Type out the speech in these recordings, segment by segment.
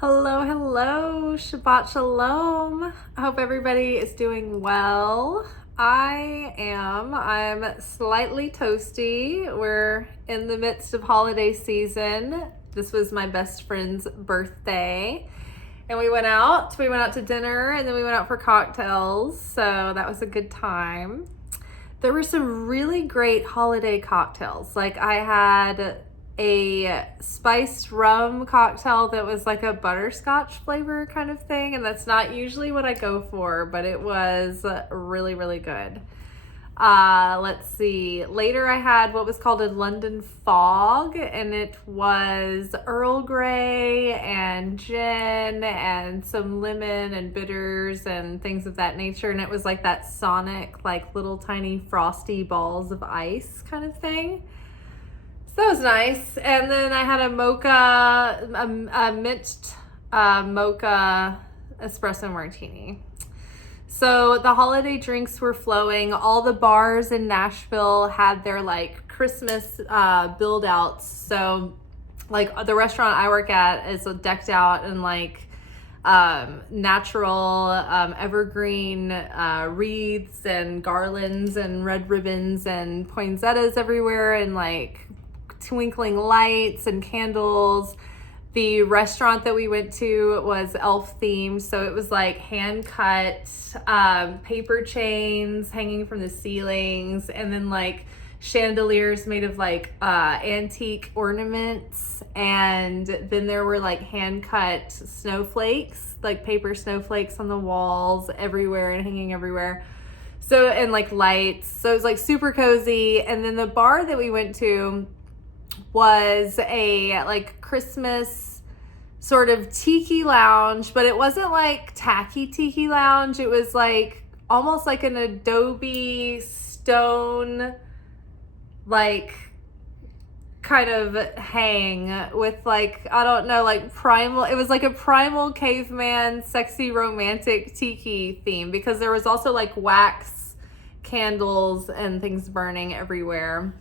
Hello, hello, Shabbat Shalom. I hope everybody is doing well. I'm slightly toasty. We're in the midst of holiday season. This was my best friend's birthday. And we went out to dinner, and then we went out for cocktails. So that was a good time. There were some really great holiday cocktails. Like I had a spiced rum cocktail that was like a butterscotch flavor kind of thing. And that's not usually what I go for, but it was really, really good. Let's see. Later I had what was called a London fog, and it was Earl Grey and gin and some lemon and bitters and things of that nature. And it was like that sonic, like little tiny frosty balls of ice kind of thing. So that was nice. And then I had a mocha, a mint mocha espresso martini. So the holiday drinks were flowing. All the bars in Nashville had their like Christmas build outs. So like the restaurant I work at is decked out in like natural evergreen wreaths and garlands and red ribbons and poinsettias everywhere, and like twinkling lights and candles. The restaurant that we went to was elf themed, so it was like hand cut paper chains hanging from the ceilings, and then like chandeliers made of like antique ornaments, and then there were like hand cut snowflakes, like paper snowflakes on the walls everywhere and hanging everywhere. So, and like lights, so it was like super cozy. And then the bar that we went to was a like Christmas sort of tiki lounge, but it wasn't like tacky tiki lounge. It was like almost like an adobe stone, like kind of hang with like, I don't know, like primal. It was like a primal caveman, sexy romantic tiki theme, because there was also like wax candles and things burning everywhere.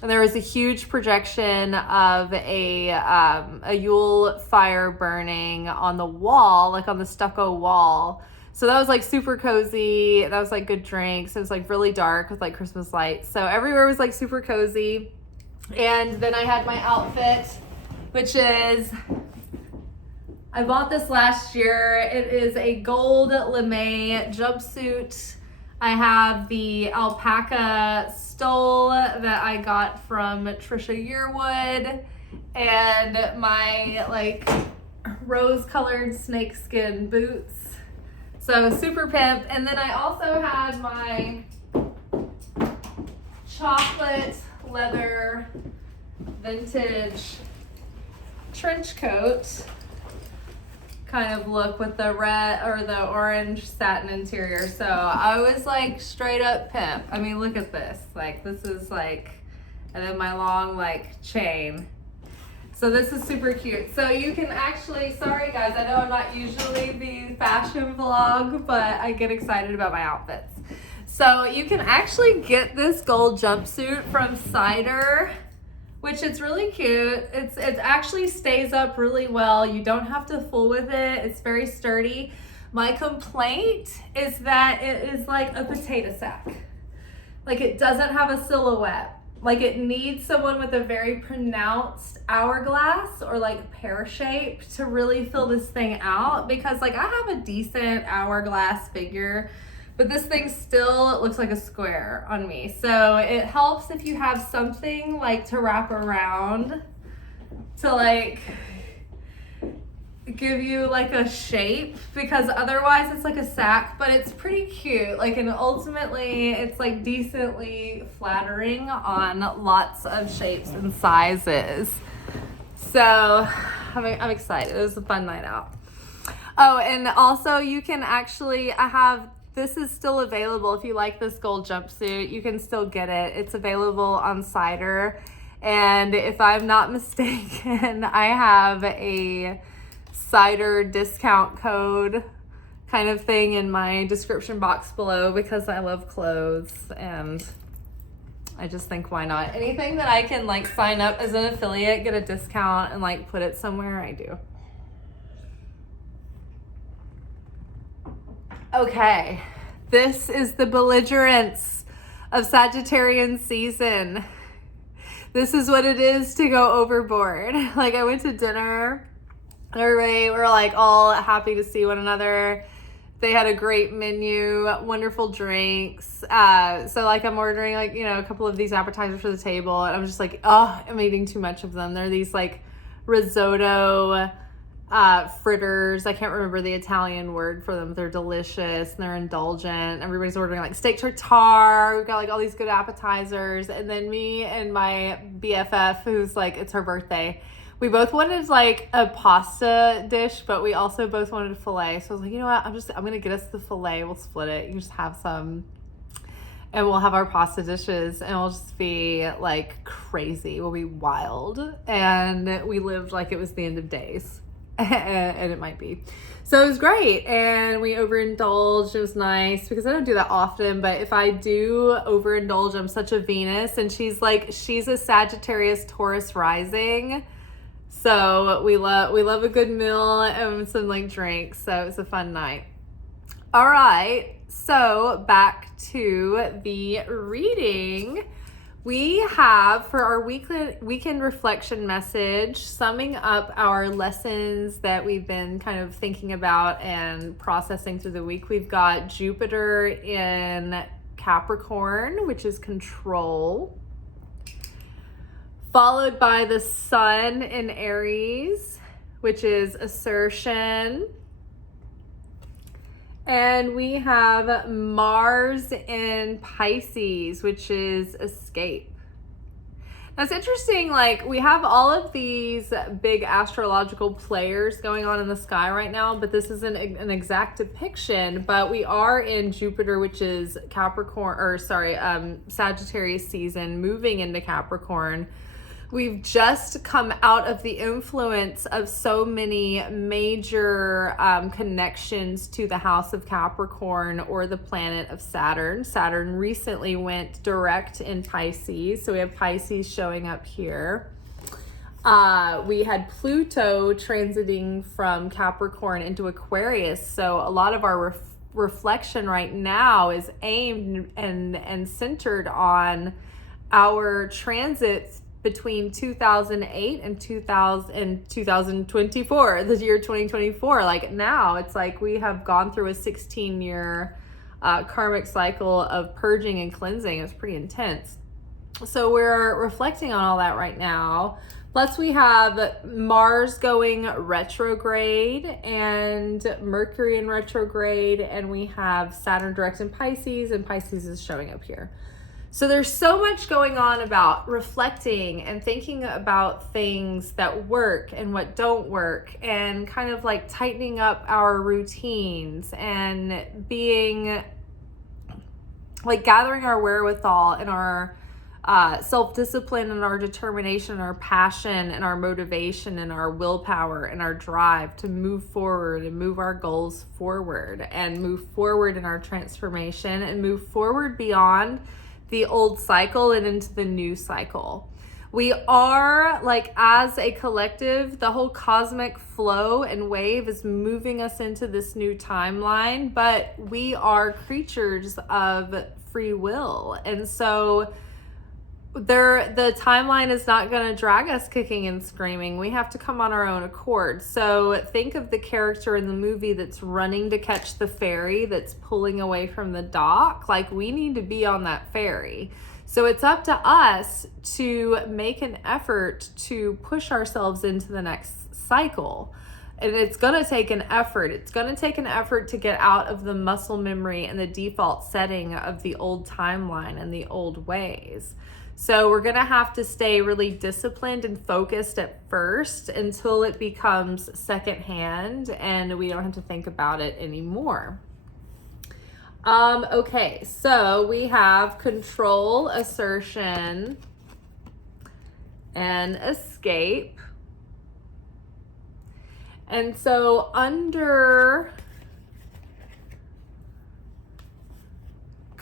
And there was a huge projection of a Yule fire burning on the wall, like on the stucco wall. So that was like super cozy. That was like good drinks. It was like really dark with like Christmas lights. So everywhere was like super cozy. And then I had my outfit, which is, I bought this last year. It is a gold lame jumpsuit. I have the alpaca stole that I got from Trisha Yearwood, and my like rose-colored snakeskin boots. So super pimp. And then I also had my chocolate leather vintage trench coat kind of look with the red or the orange satin interior. So I was like straight up pimp. I mean, look at this. Like this is like, and then my long like chain. So this is super cute. So you can actually, sorry guys, I know I'm not usually the fashion vlog, but I get excited about my outfits. So you can actually get this gold jumpsuit from Cider, which it's really cute. It actually stays up really well. You don't have to fool with it. It's very sturdy. My complaint is that it is like a potato sack. Like it doesn't have a silhouette. Like it needs someone with a very pronounced hourglass or like pear shape to really fill this thing out, because like I have a decent hourglass figure, but this thing still looks like a square on me. So it helps if you have something like to wrap around to like give you like a shape, because otherwise it's like a sack, but it's pretty cute. Like, and ultimately it's like decently flattering on lots of shapes and sizes. So I'm excited. It was a fun night out. Oh, and also you can actually, this is still available. If you like this gold jumpsuit, you can still get it. It's available on Cider. And if I'm not mistaken, I have a Cider discount code kind of thing in my description box below, because I love clothes and I just think, why not? Anything that I can like sign up as an affiliate, get a discount and like put it somewhere, I do. Okay, this is the belligerence of Sagittarian season. This is what it is to go overboard. Like, I went to dinner, everybody were like all happy to see one another. They had a great menu, wonderful drinks. So like I'm ordering like, you know, a couple of these appetizers for the table, and I'm just like, oh, I'm eating too much of them. They're these like risotto fritters. I can't remember the Italian word for them. They're delicious and they're indulgent. Everybody's ordering like steak tartare. We've got like all these good appetizers. And then me and my BFF, who's like, it's her birthday, we both wanted like a pasta dish, but we also both wanted a filet. So I was like, you know what? I'm going to get us the filet. We'll split it. You can just have some and we'll have our pasta dishes and we'll just be like crazy. We'll be wild. And we lived like it was the end of days. And it might be. So it was great. And we overindulged. It was nice because I don't do that often. But if I do overindulge, I'm such a Venus. And she's a Sagittarius Taurus rising. So we love a good meal and some like drinks. So it was a fun night. All right. So back to the reading. We have for our weekend reflection message, summing up our lessons that we've been kind of thinking about and processing through the week. We've got Jupiter in Capricorn, which is control, followed by the Sun in Aries, which is assertion. And we have Mars in Pisces, which is escape. Now it's interesting, like we have all of these big astrological players going on in the sky right now, but this isn't an exact depiction, but we are in Jupiter, which is Sagittarius season, moving into Capricorn. We've just come out of the influence of so many major connections to the house of Capricorn or the planet of Saturn. Saturn recently went direct in Pisces, so we have Pisces showing up here. We had Pluto transiting from Capricorn into Aquarius, so a lot of our reflection right now is aimed and centered on our transits between 2008 and 2024, the year 2024. Like now it's like we have gone through a 16-year karmic cycle of purging and cleansing. It's pretty intense. So we're reflecting on all that right now. Plus we have Mars going retrograde and Mercury in retrograde, and we have Saturn direct in Pisces, and Pisces is showing up here. So there's so much going on about reflecting and thinking about things that work and what don't work, and kind of like tightening up our routines and being like gathering our wherewithal and our self-discipline and our determination and our passion and our motivation and our willpower and our drive to move forward and move our goals forward and move forward in our transformation and move forward beyond the old cycle and into the new cycle. We are like, as a collective, the whole cosmic flow and wave is moving us into this new timeline, but we are creatures of free will. And so the timeline is not going to drag us kicking and screaming. We have to come on our own accord. So think of the character in the movie that's running to catch the ferry that's pulling away from the dock. Like, we need to be on that ferry. So it's up to us to make an effort to push ourselves into the next cycle. And it's going to take an effort. It's going to take an effort to get out of the muscle memory and the default setting of the old timeline and the old ways. So we're going to have to stay really disciplined and focused at first until it becomes secondhand and we don't have to think about it anymore. Okay, so we have control, assertion, and escape. And so under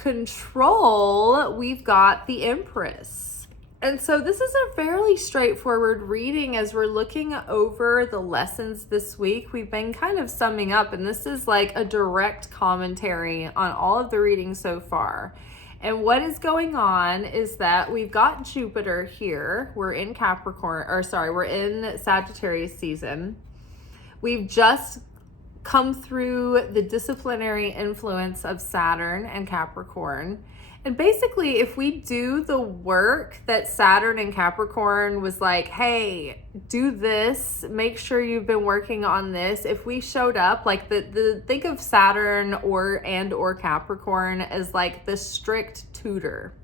control, we've got the Empress. And so this is a fairly straightforward reading as we're looking over the lessons this week. We've been kind of summing up, and this is like a direct commentary on all of the readings so far. And what is going on is that we've got Jupiter here. We're in we're in Sagittarius season. We've just come through the disciplinary influence of Saturn and Capricorn. And basically, if we do the work that Saturn and Capricorn was like, hey, do this, make sure you've been working on this. If we showed up, like think of Saturn or Capricorn as like the strict tutor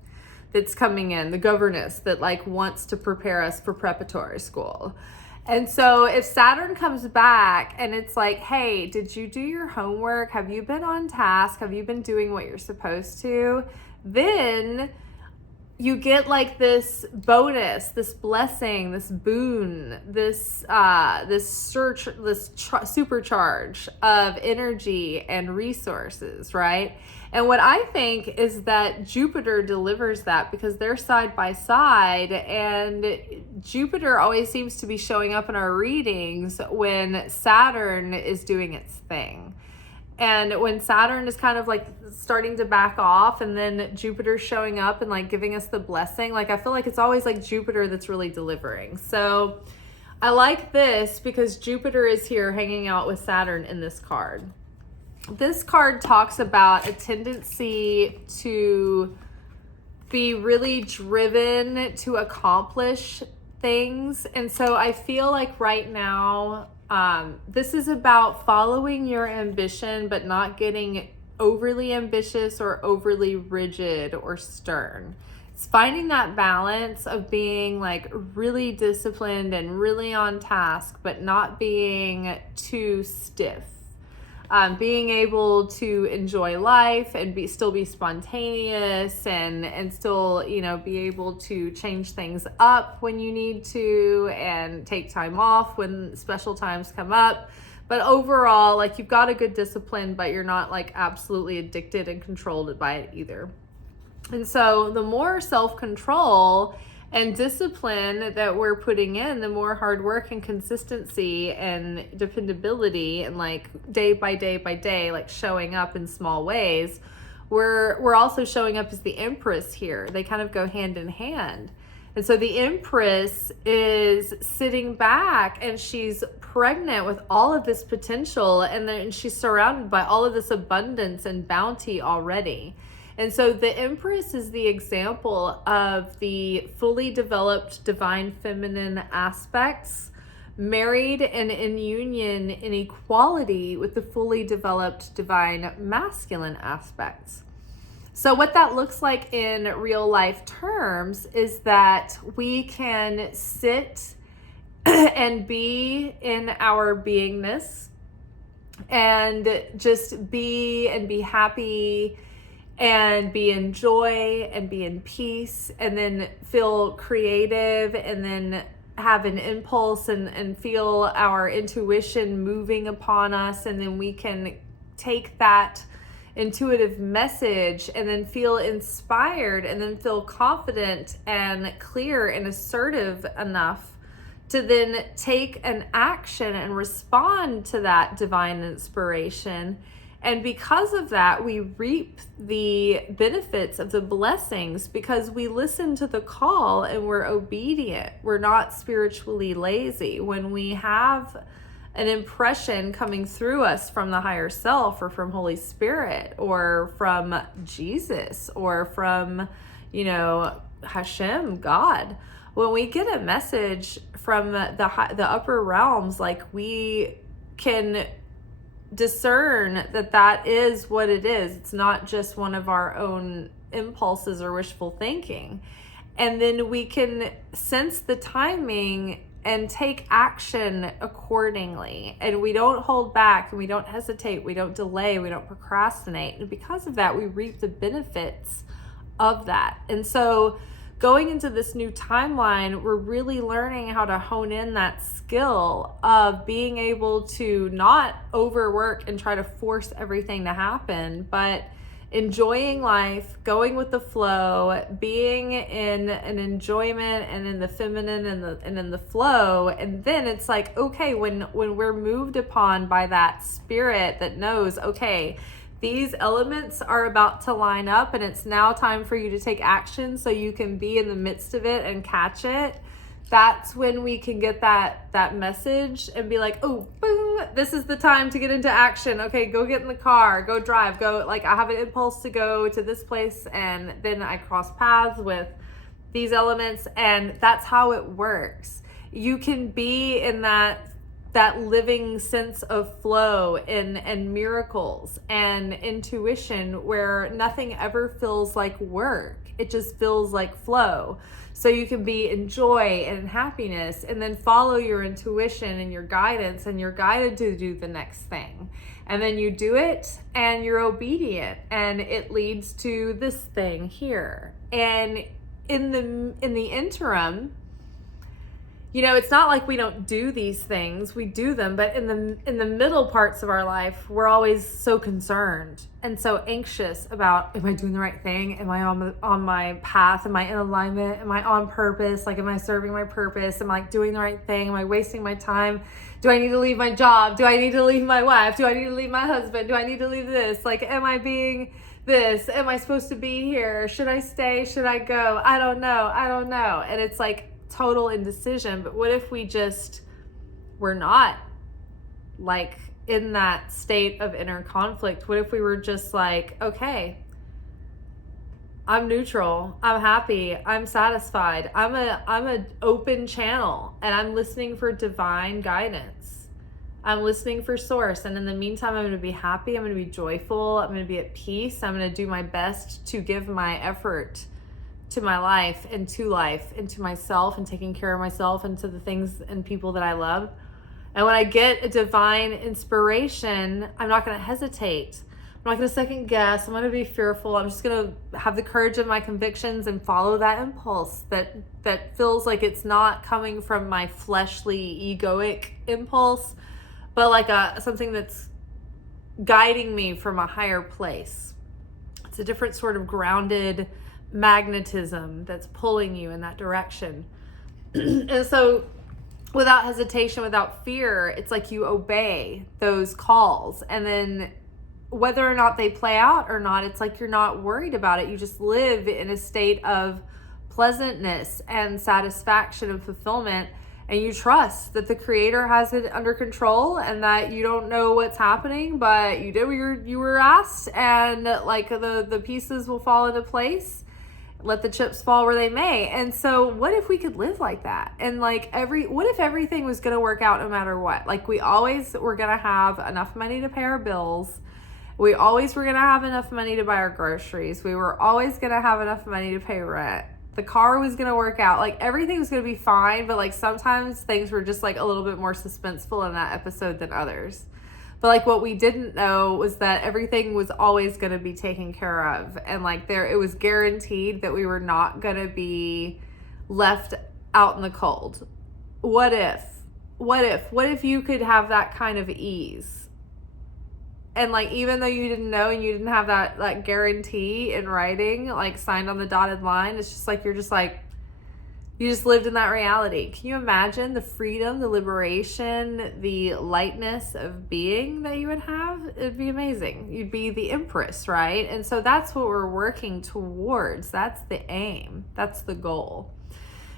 that's coming in, the governess that like wants to prepare us for preparatory school. And so if Saturn comes back and it's like, hey, did you do your homework? Have you been on task? Have you been doing what you're supposed to? Then you get like this bonus, this blessing, this boon, this supercharge of energy and resources, right? And what I think is that Jupiter delivers that because they're side by side, and Jupiter always seems to be showing up in our readings when Saturn is doing its thing. And when Saturn is kind of like starting to back off and then Jupiter's showing up and like giving us the blessing, like I feel like it's always like Jupiter that's really delivering. So I like this because Jupiter is here hanging out with Saturn in this card. This card talks about a tendency to be really driven to accomplish things. And so I feel like right now, this is about following your ambition, but not getting overly ambitious or overly rigid or stern. It's finding that balance of being like really disciplined and really on task, but not being too stiff. Being able to enjoy life and still be spontaneous and still, be able to change things up when you need to and take time off when special times come up. But overall, like you've got a good discipline, but you're not like absolutely addicted and controlled by it either. And so the more self-control and discipline that we're putting in, the more hard work and consistency and dependability and like day by day, like showing up in small ways. We're also showing up as the Empress here. They kind of go hand in hand. And so the Empress is sitting back and she's pregnant with all of this potential, and then she's surrounded by all of this abundance and bounty already. And so the Empress is the example of the fully developed divine feminine aspects married and in union in equality with the fully developed divine masculine aspects. So what that looks like in real life terms is that we can sit and be in our beingness and just be and be happy and be in joy and be in peace, and then feel creative, and then have an impulse and feel our intuition moving upon us, and then we can take that intuitive message and then feel inspired and then feel confident and clear and assertive enough to then take an action and respond to that divine inspiration. And because of that, we reap the benefits of the blessings because we listen to the call and we're obedient. We're not spiritually lazy. When we have an impression coming through us from the higher self or from Holy Spirit or from Jesus or from, Hashem, God, when we get a message from the upper realms, like we can discern that is what it is. It's not just one of our own impulses or wishful thinking. And then we can sense the timing and take action accordingly. And we don't hold back and we don't hesitate. We don't delay. We don't procrastinate. And because of that, we reap the benefits of that. And so going into this new timeline, we're really learning how to hone in that skill of being able to not overwork and try to force everything to happen, but enjoying life, going with the flow, being in an enjoyment and in the feminine and in the flow. And then it's like, okay, when we're moved upon by that spirit that knows, okay, these elements are about to line up and it's now time for you to take action so you can be in the midst of it and catch it. That's when we can get that message and be like, oh, boom, this is the time to get into action. Okay, go get in the car, go drive, go. Like, I have an impulse to go to this place, and then I cross paths with these elements, and that's how it works. You can be in that living sense of flow and miracles and intuition where nothing ever feels like work. It just feels like flow. So you can be in joy and happiness and then follow your intuition and your guidance, and you're guided to do the next thing. And then you do it and you're obedient and it leads to this thing here. And in the interim, you know, it's not like we don't do these things. We do them, but in the middle parts of our life, we're always so concerned and so anxious about, am I doing the right thing? Am I on my path? Am I in alignment? Am I on purpose? Like, am I serving my purpose? Am I doing the right thing? Am I wasting my time? Do I need to leave my job? Do I need to leave my wife? Do I need to leave my husband? Do I need to leave this? Like, am I being this? Am I supposed to be here? Should I stay? Should I go? I don't know. And it's like total indecision. But what if we just were not like in that state of inner conflict? What if we were just like, okay, I'm neutral, I'm happy, I'm satisfied, I'm an open channel, and I'm listening for divine guidance. I'm listening for source, and in the meantime, I'm going to be happy, I'm going to be joyful, I'm going to be at peace, I'm going to do my best to give my effort to my life and to myself and taking care of myself and to the things and people that I love. And when I get a divine inspiration, I'm not going to hesitate. I'm not going to second guess. I'm going to be fearful. I'm just going to have the courage of my convictions and follow that impulse that feels like it's not coming from my fleshly, egoic impulse, but like something that's guiding me from a higher place. It's a different sort of grounded magnetism that's pulling you in that direction. And so without hesitation, without fear, it's like you obey those calls, and then whether or not they play out or not, it's like you're not worried about it. You just live in a state of pleasantness and satisfaction and fulfillment, and you trust that the Creator has it under control and that you don't know what's happening, but you did what you were asked, and like the pieces will fall into place. Let the chips fall where they may. And so what if we could live like that? And like what if everything was going to work out no matter what? Like, we always were going to have enough money to pay our bills. We always were going to have enough money to buy our groceries. We were always going to have enough money to pay rent. The car was going to work out. Like, everything was going to be fine. But like, sometimes things were just like a little bit more suspenseful in that episode than others. But like, what we didn't know was that everything was always going to be taken care of. And like, it was guaranteed that we were not going to be left out in the cold. What if you could have that kind of ease? And like, even though you didn't know and you didn't have that guarantee in writing, like signed on the dotted line, it's just like, you just lived in that reality. Can you imagine the freedom, the liberation, the lightness of being that you would have? It'd be amazing. You'd be the Empress, right? And so that's what we're working towards. That's the aim. That's the goal.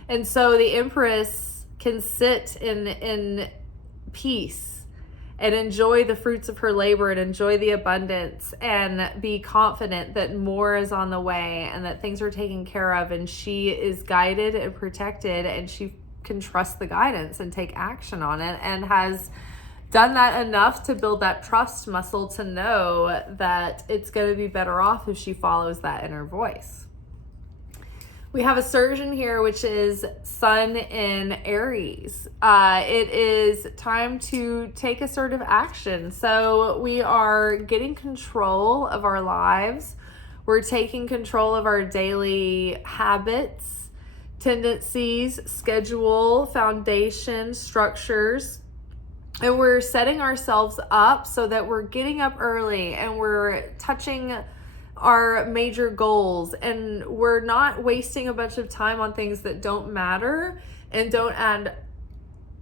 And so the Empress can sit in peace and enjoy the fruits of her labor and enjoy the abundance and be confident that more is on the way and that things are taken care of, and she is guided and protected, and she can trust the guidance and take action on it, and has done that enough to build that trust muscle to know that it's going to be better off if she follows that inner voice. We have a surgeon here, which is Sun in Aries. It is time to take assertive action. So we are getting control of our lives. We're taking control of our daily habits, tendencies, schedule, foundation, structures. And we're setting ourselves up so that we're getting up early and we're touching our major goals, and we're not wasting a bunch of time on things that don't matter and don't add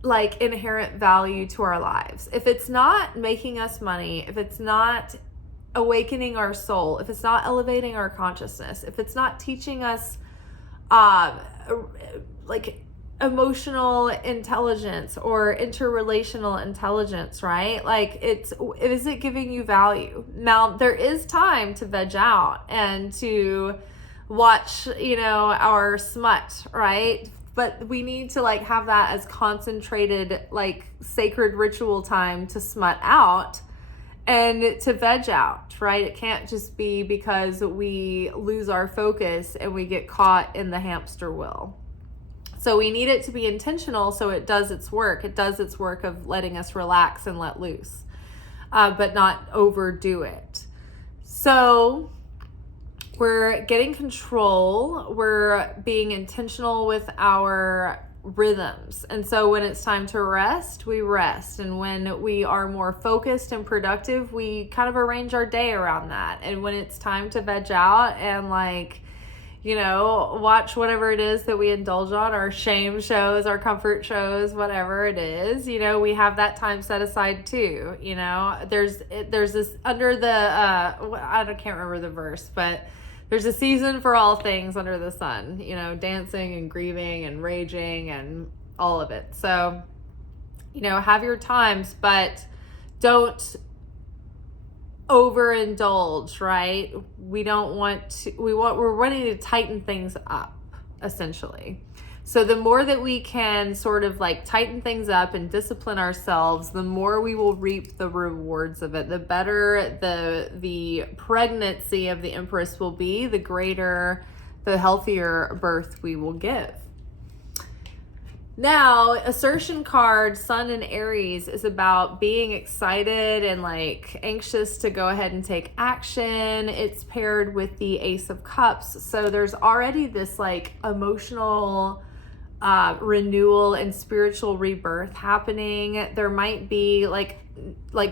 like inherent value to our lives. If it's not making us money, if it's not awakening our soul, if it's not elevating our consciousness, if it's not teaching us like emotional intelligence or interrelational intelligence, right? Like is it giving you value? Now, there is time to veg out and to watch, our smut, right? But we need to like have that as concentrated, like sacred ritual time to smut out and to veg out, right? It can't just be because we lose our focus and we get caught in the hamster wheel. So we need it to be intentional so it does its work. It does its work of letting us relax and let loose, but not overdo it. So we're getting control. We're being intentional with our rhythms. And so when it's time to rest, we rest. And when we are more focused and productive, we kind of arrange our day around that. And when it's time to veg out and watch whatever it is that we indulge on, our shame shows, our comfort shows, whatever it is, we have that time set aside too. There's this under the, I can't remember the verse, but there's a season for all things under the sun, dancing and grieving and raging and all of it. So, have your times, but don't overindulge, right? We're wanting to tighten things up, essentially. So the more that we can sort of like tighten things up and discipline ourselves, the more we will reap the rewards of it. The better the pregnancy of the Empress will be, the greater, the healthier birth we will give. Now, assertion card, Sun in Aries, is about being excited and like anxious to go ahead and take action. It's paired with the Ace of Cups. So there's already this like emotional renewal and spiritual rebirth happening. There might be like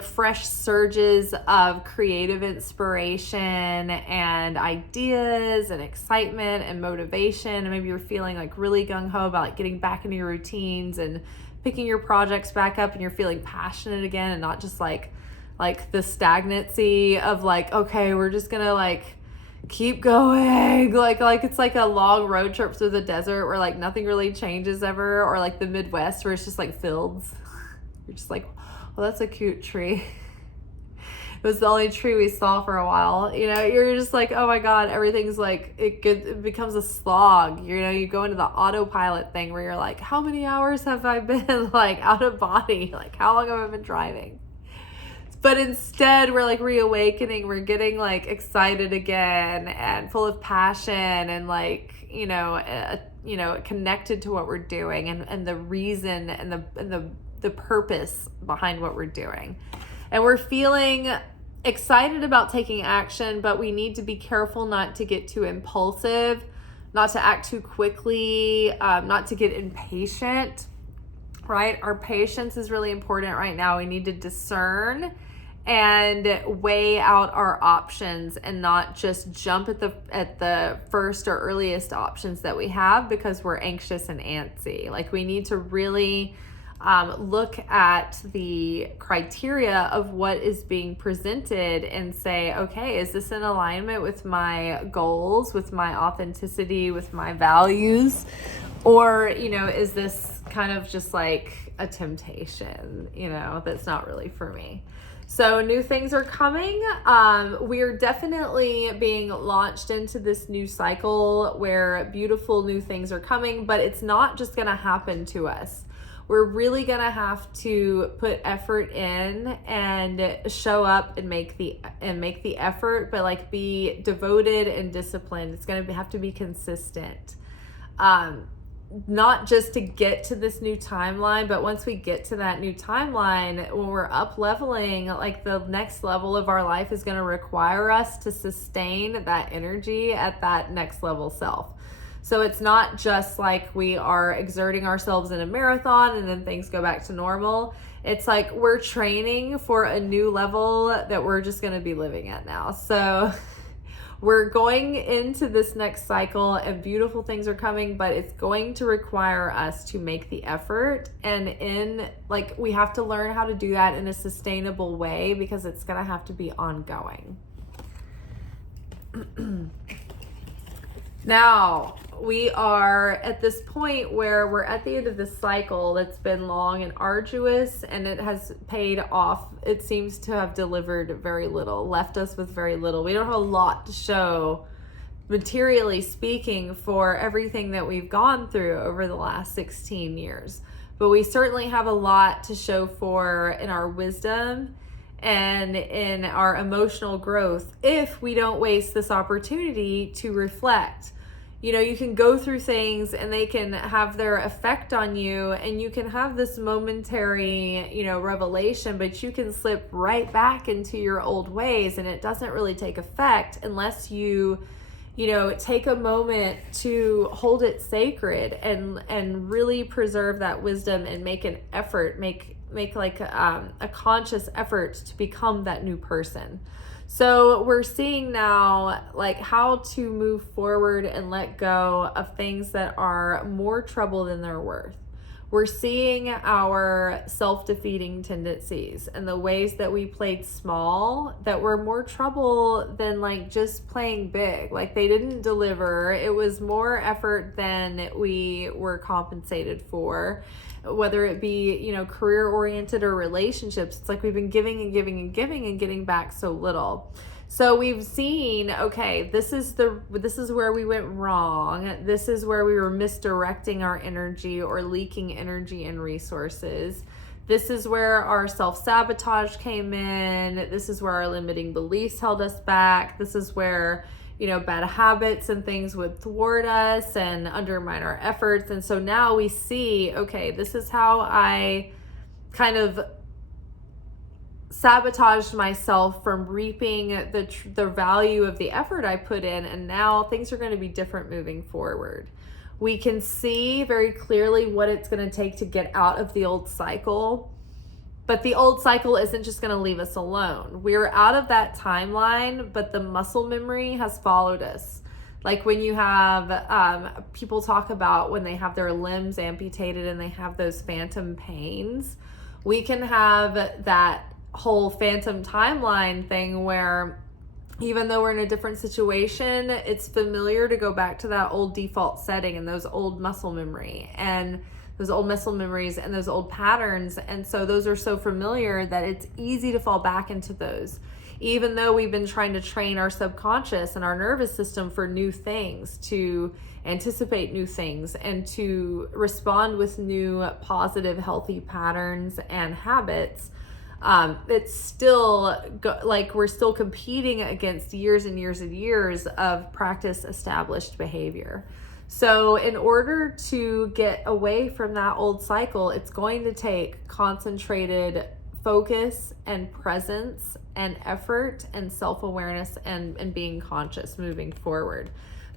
fresh surges of creative inspiration and ideas and excitement and motivation. And maybe you're feeling like really gung-ho about like getting back into your routines and picking your projects back up, and you're feeling passionate again and not just like the stagnancy of like, okay, we're just gonna like keep going, like it's like a long road trip through the desert where like nothing really changes ever, or like the Midwest where it's just like fields. You're just like, well, that's a cute tree. It was the only tree we saw for a while. You're just like, oh my God, everything's like, it becomes a slog. You go into the autopilot thing where you're like, how many hours have I been like out of body? Like, how long have I been driving? But instead, we're like reawakening. We're getting like excited again and full of passion and like, connected to what we're doing and the reason and the purpose behind what we're doing. And we're feeling excited about taking action, but we need to be careful not to get too impulsive, not to act too quickly, not to get impatient, right? Our patience is really important right now. We need to discern and weigh out our options and not just jump at the first or earliest options that we have because we're anxious and antsy. Like, we need to really look at the criteria of what is being presented and say, okay, is this in alignment with my goals, with my authenticity, with my values? Or, is this kind of just like a temptation, that's not really for me? So new things are coming. We're definitely being launched into this new cycle where beautiful new things are coming, but it's not just going to happen to us. We're really going to have to put effort in and show up and make the effort, but like be devoted and disciplined. It's going to have to be consistent. Not just to get to this new timeline, but once we get to that new timeline, when we're up leveling, like the next level of our life is going to require us to sustain that energy at that next level self. So it's not just like we are exerting ourselves in a marathon and then things go back to normal. It's like we're training for a new level that we're just going to be living at now. So We're going into this next cycle and beautiful things are coming, but it's going to require us to make the effort. And we have to learn how to do that in a sustainable way, because it's going to have to be ongoing. Now, we are at this point where we're at the end of this cycle that's been long and arduous, and it has paid off. It seems to have delivered very little, left us with very little. We don't have a lot to show, materially speaking, for everything that we've gone through over the last 16 years. But we certainly have a lot to show for in our wisdom and in our emotional growth if we don't waste this opportunity to reflect. You can go through things and they can have their effect on you, and you can have this momentary, revelation, but you can slip right back into your old ways, and it doesn't really take effect unless you take a moment to hold it sacred and really preserve that wisdom and make an effort, make like a conscious effort to become that new person. So we're seeing now like how to move forward and let go of things that are more trouble than they're worth. We're seeing our self-defeating tendencies and the ways that we played small that were more trouble than like just playing big. Like they didn't deliver. It was more effort than we were compensated for. Whether it be, career oriented or relationships, it's like we've been giving and giving and giving and getting back so little. So we've seen, okay, this is where we went wrong. This is where we were misdirecting our energy or leaking energy and resources. This is where our self-sabotage came in. This is where our limiting beliefs held us back. This is where bad habits and things would thwart us and undermine our efforts. And so now we see, okay, this is how I kind of sabotaged myself from reaping the value of the effort I put in. And now things are going to be different moving forward. We can see very clearly what it's going to take to get out of the old cycle. But the old cycle isn't just going to leave us alone. We're out of that timeline, but the muscle memory has followed us. Like when you have, people talk about when they have their limbs amputated and they have those phantom pains. We can have that whole phantom timeline thing where even though we're in a different situation, it's familiar to go back to that old default setting and those old muscle memory and those old muscle memories and those old patterns. And so those are so familiar that it's easy to fall back into those, even though we've been trying to train our subconscious and our nervous system for new things, to anticipate new things and to respond with new positive, healthy patterns and habits. It's still we're still competing against years and years and years of practice established behavior. So in order to get away from that old cycle, it's going to take concentrated focus and presence and effort and self-awareness and being conscious moving forward.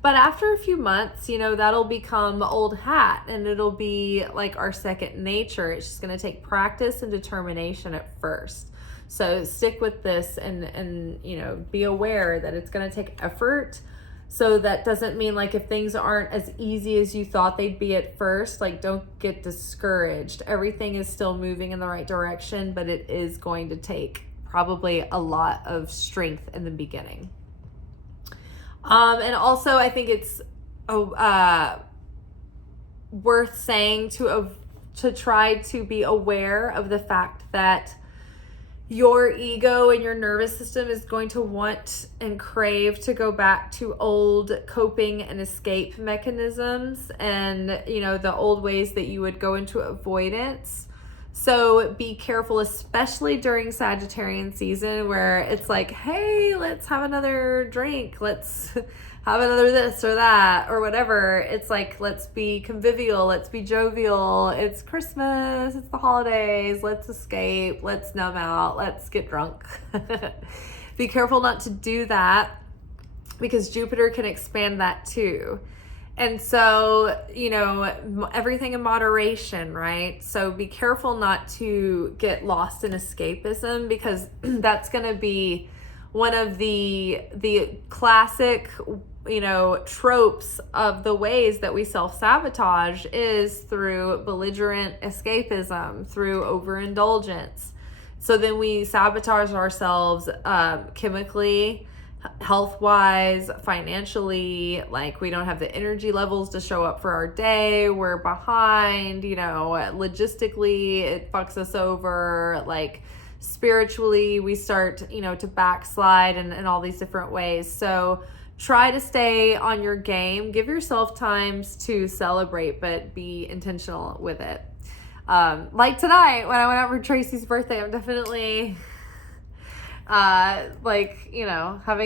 But after a few months, that'll become old hat and it'll be like our second nature. It's just going to take practice and determination at first. So stick with this and be aware that it's going to take effort. So that doesn't mean like if things aren't as easy as you thought they'd be at first, like don't get discouraged. Everything is still moving in the right direction, but it is going to take probably a lot of strength in the beginning. And also I think it's worth saying to try to be aware of the fact that your ego and your nervous system is going to want and crave to go back to old coping and escape mechanisms and, the old ways that you would go into avoidance. So be careful, especially during Sagittarian season where it's like, hey, let's have another drink. Let's have another this or that or whatever. It's like, let's be convivial. Let's be jovial. It's Christmas. It's the holidays. Let's escape. Let's numb out. Let's get drunk. Be careful not to do that because Jupiter can expand that too. And so, everything in moderation, right? So be careful not to get lost in escapism because that's going to be one of the classic, tropes of the ways that we self-sabotage is through belligerent escapism, through overindulgence. So then we sabotage ourselves chemically, health-wise, financially. Like, we don't have the energy levels to show up for our day. We're behind, logistically, it fucks us over. Like, spiritually, we start, to backslide in all these different ways. So try to stay on your game. Give yourself times to celebrate, but be intentional with it. Like tonight, when I went out for Tracy's birthday, I'm definitely having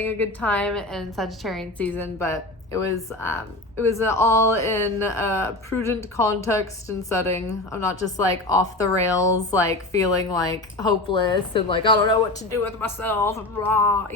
a good time in Sagittarian season, but it was all in a prudent context and setting. I'm not just like off the rails, like feeling like hopeless and like I don't know what to do with myself, blah,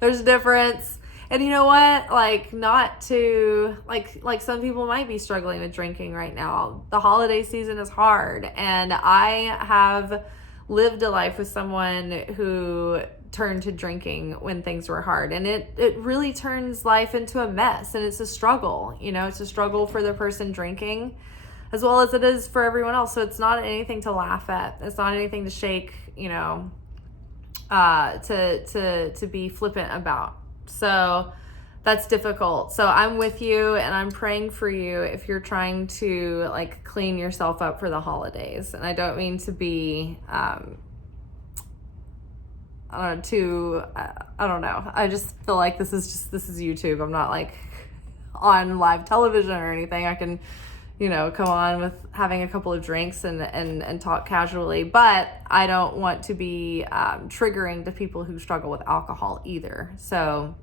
there's a difference. And you know what? Like, not to, like some people might be struggling with drinking right now. The holiday season is hard. And I have lived a life with someone who turned to drinking when things were hard. And it really turns life into a mess. And it's a struggle. It's a struggle for the person drinking as well as it is for everyone else. So it's not anything to laugh at. It's not anything to shake, to be flippant about. So that's difficult. So I'm with you and I'm praying for you if you're trying to like clean yourself up for the holidays. And I don't mean to be, I don't know. I just feel like this is YouTube. I'm not like on live television or anything. I can, come on with having a couple of drinks and talk casually, but I don't want to be triggering to people who struggle with alcohol either. So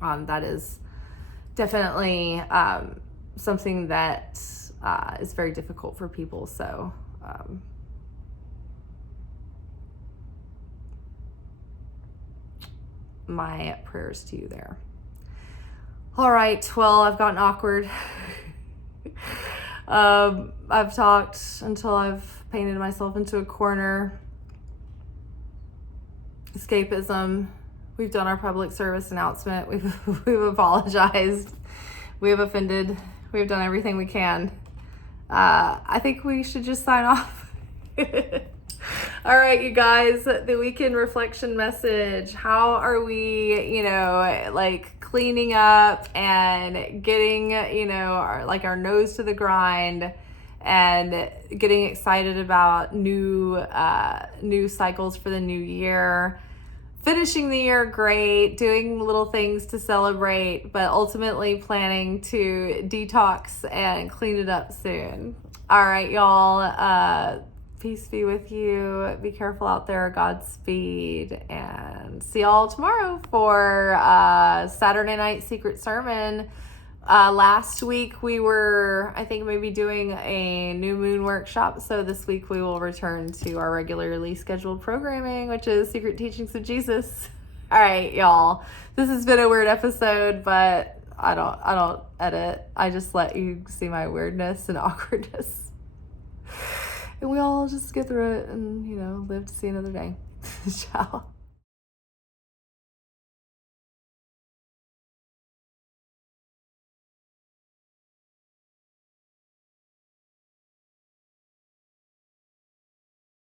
that is definitely something that is very difficult for people. So my prayers to you there. All right, well, I've gotten awkward. I've talked until I've painted myself into a corner. Escapism. We've done our public service announcement. We've apologized. We've offended. We've done everything we can. I think we should just sign off. All right, you guys, the weekend reflection message. How are we, cleaning up and getting, our nose to the grind and getting excited about new cycles for the new year, finishing the year great, doing little things to celebrate, but ultimately planning to detox and clean it up soon. All right, y'all. Peace be with you. Be careful out there. Godspeed. And see y'all tomorrow for Saturday night secret sermon. Last week we were, I think, maybe doing a new moon workshop. So this week we will return to our regularly scheduled programming, which is Secret Teachings of Jesus. All right, y'all. This has been a weird episode, but I don't edit. I just let you see my weirdness and awkwardness. And we all just get through it and, live to see another day. Ciao.